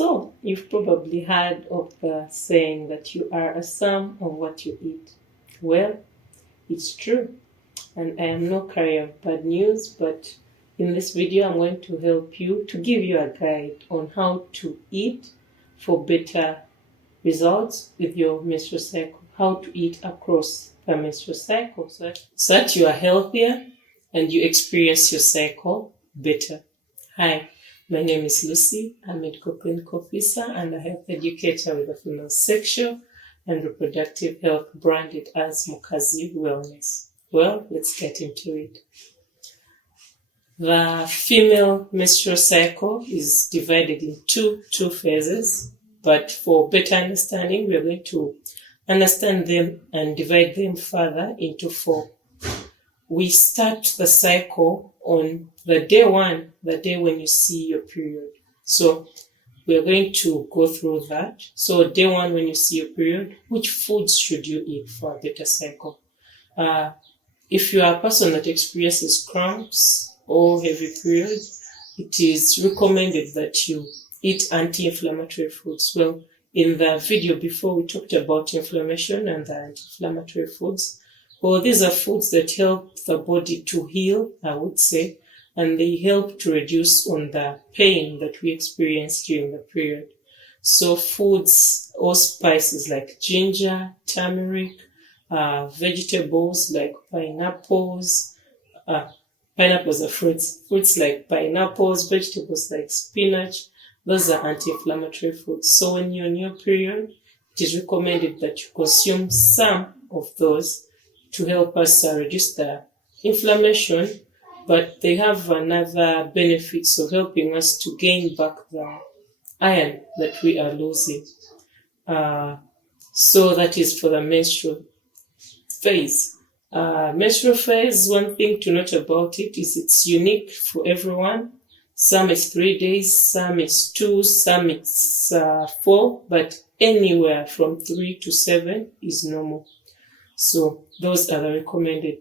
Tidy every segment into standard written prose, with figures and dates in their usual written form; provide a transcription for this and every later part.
So, you've probably heard of the saying that you are a sum of what you eat. Well, it's true, and I am no carrier of bad news, but in this video I'm going to help you, to give you a guide on how to eat for better results with your menstrual cycle, how to eat across the menstrual cycle so that you are healthier and you experience your cycle better. Hi, my name is Lucy. I'm a medical clinical officer and a health educator with a female sexual and reproductive health branded as Mukazi Wellness. Well, let's get into it. The female menstrual cycle is divided into two phases, but for better understanding, we're going to understand them and divide them further into four. We start the cycle on the day one, the day when you see your period. So we're going to go through that. So day one, when you see your period, which foods should you eat for a better cycle? If you are a person that experiences cramps or heavy period, it is recommended that you eat anti-inflammatory foods. Well, in the video before, we talked about inflammation and the anti-inflammatory foods. Well, these are foods that help the body to heal, I would say, and they help to reduce on the pain that we experience during the period. So foods or spices like ginger, turmeric, vegetables like pineapples. Pineapples are fruits like pineapples, vegetables like spinach. Those are anti-inflammatory foods. So when you're on your period, it is recommended that you consume some of those to help us reduce the inflammation, but they have another benefits of helping us to gain back the iron that we are losing. So that is for the menstrual phase. Menstrual phase, one thing to note about it is it's unique for everyone. Some is 3 days, some is 2, some is 4, but anywhere from 3 to 7 is normal. So those are the recommended.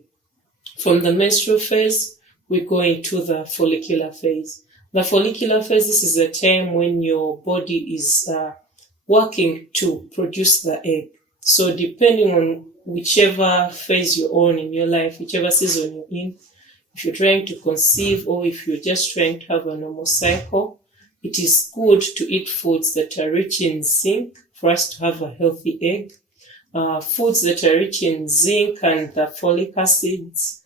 From the menstrual phase, we go into the follicular phase. The follicular phase, this is a time when your body is working to produce the egg. So depending on whichever phase you're on in your life, whichever season you're in, if you're trying to conceive or if you're just trying to have a normal cycle, it is good to eat foods that are rich in zinc for us to have a healthy egg. Foods that are rich in zinc and the folic acids.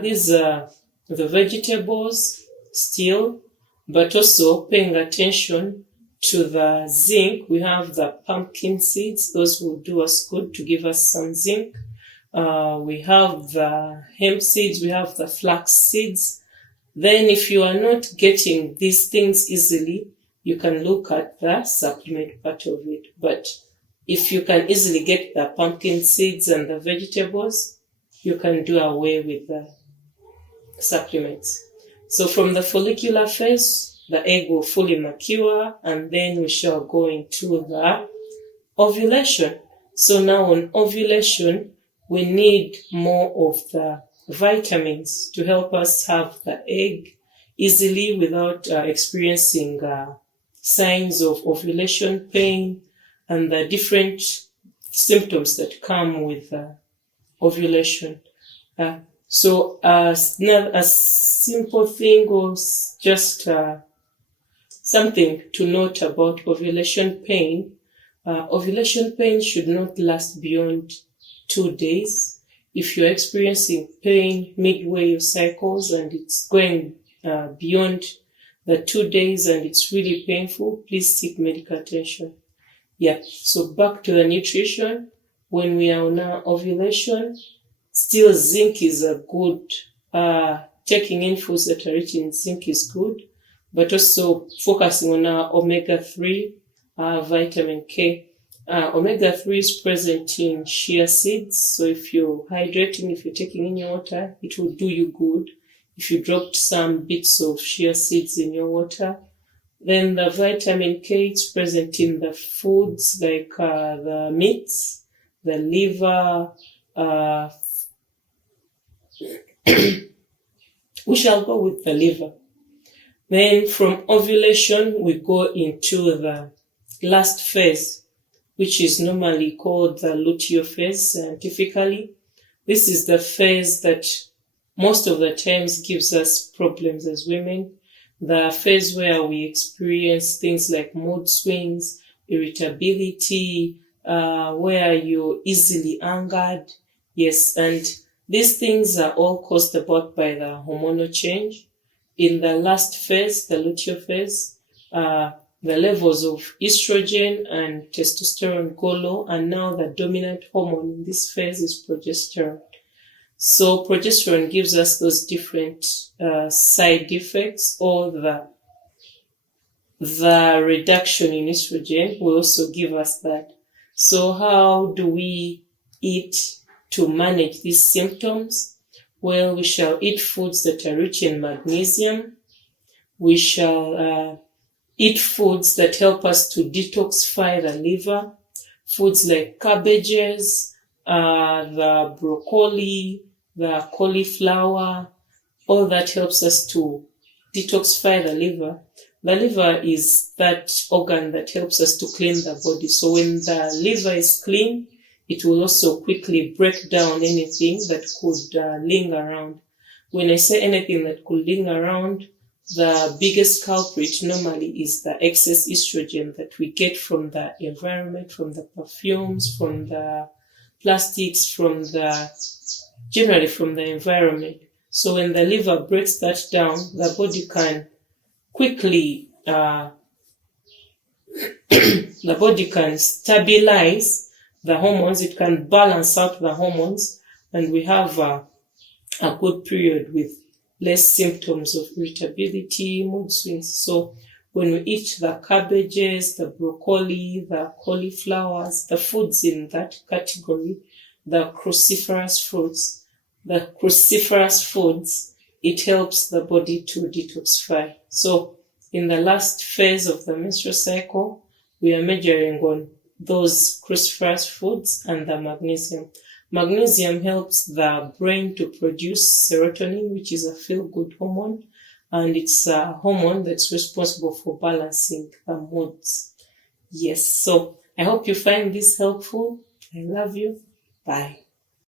These are the vegetables still, but also paying attention to the zinc. We have the pumpkin seeds. Those will do us good to give us some zinc. We have the hemp seeds. We have the flax seeds. Then if you are not getting these things easily, you can look at the supplement part of it. But if you can easily get the pumpkin seeds and the vegetables, you can do away with the supplements. So from the follicular phase, the egg will fully mature, and then we shall go into the ovulation. So now on ovulation, we need more of the vitamins to help us have the egg easily without experiencing signs of ovulation pain and the different symptoms that come with ovulation. So a simple thing or just something to note about ovulation pain. Ovulation pain should not last beyond 2 days. If you're experiencing pain midway your cycles and it's going beyond the 2 days and it's really painful, please seek medical attention. Yeah, so back to the nutrition. When we are on our ovulation, still zinc is a good, taking in foods that are rich in zinc is good, but also focusing on our omega-3, vitamin K. Omega-3 is present in chia seeds, so if you're hydrating, if you're taking in your water, it will do you good. If you dropped some bits of chia seeds in your water, then the vitamin K is present in the foods like the meats, the liver. We shall go with the liver. Then from ovulation, we go into the last phase, which is normally called the luteal phase scientifically. This is the phase that most of the times gives us problems as women. The phase where we experience things like mood swings, irritability, where you're easily angered. Yes, and these things are all caused about by the hormonal change. In the last phase, the luteal phase, the levels of estrogen and testosterone go low, and now the dominant hormone in this phase is progesterone. So progesterone gives us those different side effects, or the reduction in estrogen will also give us that. So how do we eat to manage these symptoms? Well, we shall eat foods that are rich in magnesium. We shall eat foods that help us to detoxify the liver. Foods like cabbages, the broccoli, the cauliflower, all that helps us to detoxify the liver. The liver is that organ that helps us to clean the body. So when the liver is clean, it will also quickly break down anything that could linger around. When I say anything that could linger around, the biggest culprit normally is the excess estrogen that we get from the environment, from the perfumes, from the plastics, generally from the environment. So when the liver breaks that down, the body can quickly, the body can stabilize the hormones, it can balance out the hormones, and we have a good period with less symptoms of irritability, mood swings. So when we eat the cabbages, the broccoli, the cauliflowers, the foods in that category, the cruciferous foods, it helps the body to detoxify. So in the last phase of the menstrual cycle, we are measuring on those cruciferous foods and the magnesium. Magnesium helps the brain to produce serotonin, which is a feel-good hormone, and it's a hormone that's responsible for balancing the moods. Yes, so I hope you find this helpful. I love you. Bye.